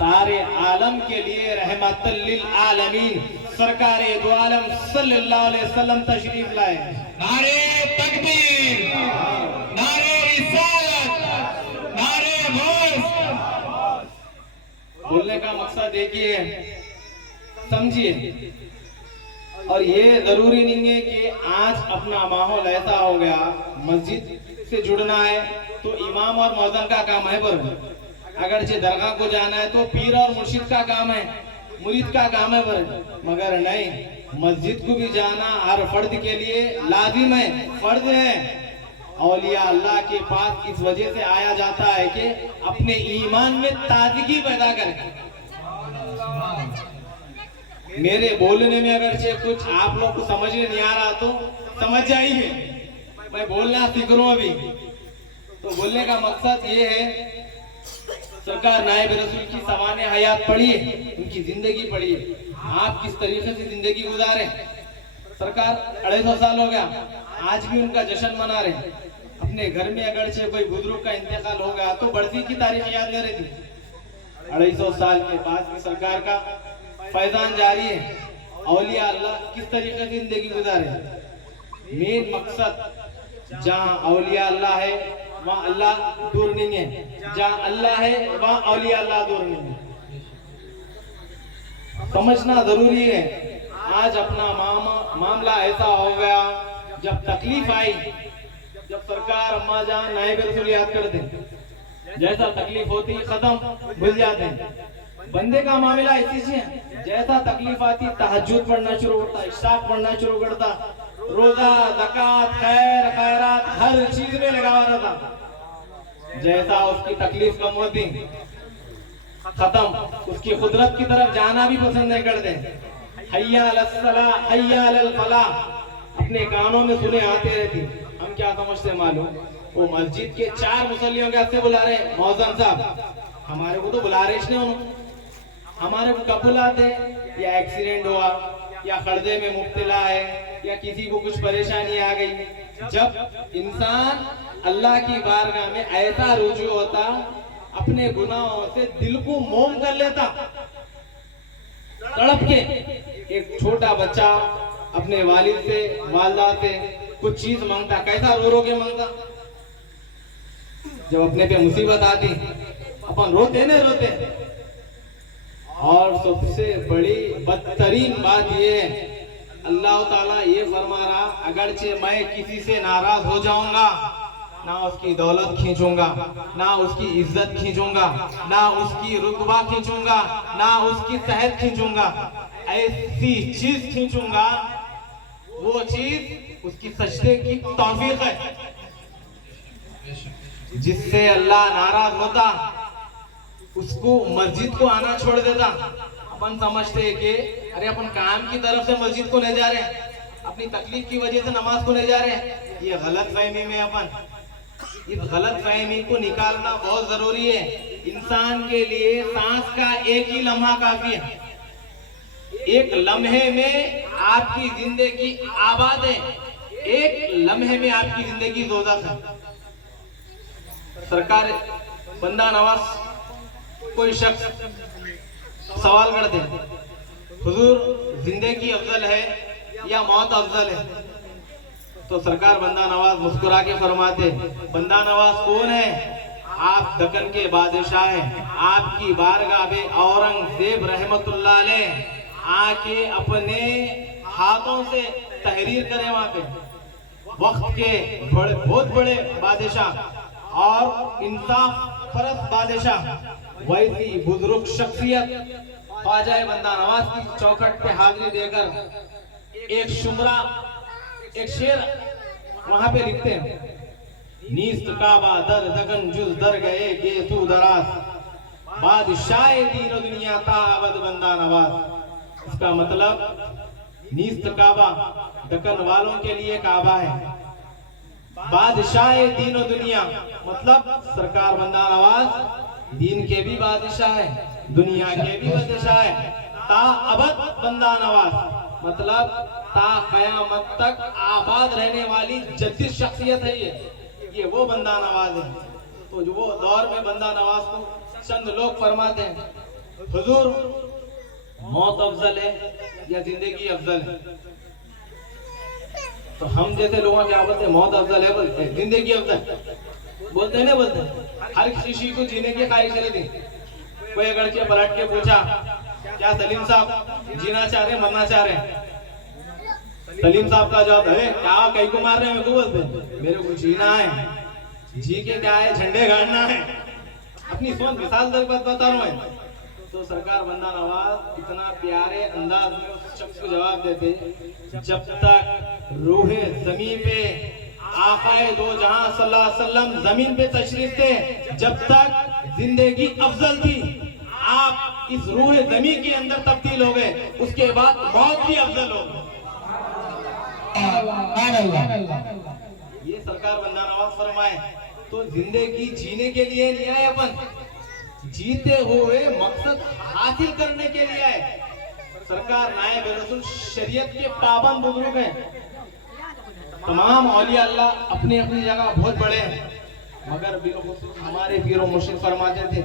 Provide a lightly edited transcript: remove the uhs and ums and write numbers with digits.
सारे आलम के लिए रहमतुल लिल आलमीन सरकार दो आलम सल्लल्लाहु अलैहि वसल्लम तशरीफ लाए। नारे तकबीर, नारे रिसालत, नारे गौस। बोलने का मकसद देखिए, समझिए। और ये जरूरी नहीं है कि आज अपना माहौल ऐसा हो गया, मस्जिद से जुड़ना है तो इमाम और मौज़न का काम है, पर अगरचे दरगाह को जाना है तो पीर और मुर्शिद का काम है, मुरीद का काम है, पर मगर नहीं, मस्जिद को भी जाना हर फर्द के लिए लाजिम है, फर्ज है। औलिया अल्लाह के पास इस वजह से आया जाता है कि अपने ईमान में ताजगी पैदा करें। मेरे बोलने में अगरचे कुछ आप लोग को समझ में नहीं आ रहा तो समझ जाइए, मैं बोलना सीख रहा हूं अभी। तो बोलने का मकसद ये है, सरकार नायब रसूल की सवाने हयात पढ़िए, उनकी जिंदगी पढ़िए, आप किस तरीके से जिंदगी गुजारे। सरकार 250 साल हो गया, आज भी उनका जश्न मना रहे। अपने घर में अगरचे कोई बुजुर्ग का इंतकाल हो गया तो बरसी की तारीख याद नहीं रहती। 250 साल के बाद भी सरकार का फैजान जारी है। औलिया अल्लाह किस तरीके से जिंदगी गुजारे। मेन मकसद, जहाँ औलिया अल्लाह है वहाँ अल्लाह दूर नहीं है, जहाँ अल्लाह है वहाँ औलिया अल्लाह दूर नहीं है। समझना जरूरी है। आज अपना मामला ऐसा हो गया, जब तकलीफ आई, जब सरकार अम्मा जान नायब रसूल याद कर दे, जैसा तकलीफ होती खत्म भूल जाते हैं। बंदे का मामला ऐसी चीज है, जैसा तकलीफ आती तहज्जुद पढ़ना शुरू करता, इश्राक पढ़ना शुरू करता, रोजा ज़कात खैर खैरात हर चीज में लगा हुआ था। जैसा उसकी तकलीफ कम होती खत्म, उसकी कुदरत की तरफ जाना भी पसंद नहीं करते। हय्या अलस सलाह हय्या अलल फलाह अपने कानों में सुने आते रहती। हम क्या समझते मालूम, वो मस्जिद के 4 मुसल्लियों के हाथ बुला रहे मौज़न साहब, हमारे को तो बुला रहे नहीं, हमारे को कब बुलाते, या एक्सीडेंट हुआ, या खर्दे में मुब्तला है, या किसी को कुछ परेशानी आ गई। जब इंसान अल्लाह की बारगाह में ऐसा रुजू होता, अपने गुनाहों से दिल को मोम कर लेता, तड़प के। एक छोटा बच्चा अपने वालिद से वालदा से कुछ चीज मांगता, कैसा रो रो के मांगता। जब अपने पे मुसीबत आती अपन रोते न रोते। और सबसे बड़ी बदतरीन बात ये है, अल्लाह ताला ये फरमा रहा, अगरचे मैं किसी से नाराज हो जाऊंगा, ना उसकी दौलत खींचूंगा, ना उसकी इज्जत खींचूंगा, ना उसकी रुतबा खींचूंगा, ना उसकी सेहत खींचूंगा, ऐसी चीज खींचूंगा, वो चीज उसकी सजदे की तौफीक है, जिससे अल्लाह नाराज होता उसको मस्जिद को आना छोड़ देता। अपन समझते हैं कि अरे अपन काम की तरफ से मस्जिद को नहीं जा रहे, अपनी तकलीफ की वजह से नमाज को नहीं जा रहे। ये गलत फहमी में अपन, इस गलत फहमी को निकालना बहुत जरूरी है। इंसान के लिए सांस का एक ही लम्हा काफी है। एक लम्हे में आपकी जिंदगी आबाद है, एक लम्हे में आपकी जिंदगी दोज़ख है। सरकार बंदा नवाज कोई शख्स सवाल कर दे, हुजूर जिंदगी अफजल है या मौत अफजल है, तो सरकार बंदा नवाज मुस्कुरा के फरमाते, बंदा नवाज कौन है? आप दक्कन के बादशाह हैं। आपकी बारगाह में औरंगजेब रहमतुल्लाह अलैह आके अपने हाथों से तहरीर करे वहां पे, वक्त के बहुत बड़े बादशाह और इंसाफ परस्त बादशाह, वैसी बुजुर्ग शख्सियत ख्वाजा बंदा नवाज की चौखट पे हाजिरी देकर एक शुमरा, एक शेर वहां पे लिखते हैं, नीस्त काबा दर दगन जुज दर गए गेसू दराज, बादशाह दीन दुनिया ताबद बंदा नवाज। इसका मतलब नीस्त काबा दक्कन वालों के लिए काबा है, बादशाह दीन दुनिया मतलब सरकार बंदा नवाज दीन के भी बादशाह है, दुनिया के भी बादशाह है। ता अबद बंदा नवाज मतलब ता कयामत तक आबाद रहने वाली जद्दी शख्सियत है। ये वो बंदा नवाज है। तो जो वो दौर में बंदा नवाज को चंद लोग फरमाते हैं हुजूर मौत अफजल है या जिंदगी अफजल है। तो हम जैसे लोग क्या बोलते हैं, मौत अफजल है बोलते हैं, जिंदगी अफजल बोलते हैं, नहीं बोलते। हर किसी को जीने की ख्वाहिश रहती। कोई अगर के पलट के पूछा क्या सलीम साहब जीना चाह रहे मरना चाह रहे, सलीम साहब का जवाब है क्या कहीं को मार रहे हैं, मेरे को बोलते मेरे को जीना है, जी के क्या है झंडे गाड़ना है। अपनी सोच मिसाल तक बता रहा हूँ मैं। तो सरकार बंदा नवाज इतना प्यारे अंदाज में उस शख्स को जवाब देते, जब तक रूहे जमीन पे आकाए दो जहां सल्लल्लाहु अलैहि वसल्लम जमीन पे तशरीफ थे, जब तक जिंदगी अफजल थी, आप इस रूह जमीन के अंदर तब्दील हो गए, उसके बाद मौत भी अफजल हो गई। ये सरकार बंदा नवाज फरमाए। तो जिंदगी जीने के लिए नहीं आए अपन, जीते हुए मकसद हासिल करने के लिए आए। सरकार नायब रसूल शरीयत के पाबंद बुजुर्ग हैं। तमाम औलिया अल्लाह अपनी अपनी जगह बहुत बड़े हैं, मगर बिलखुसूस हमारे पीर मुर्शिद फरमाते थे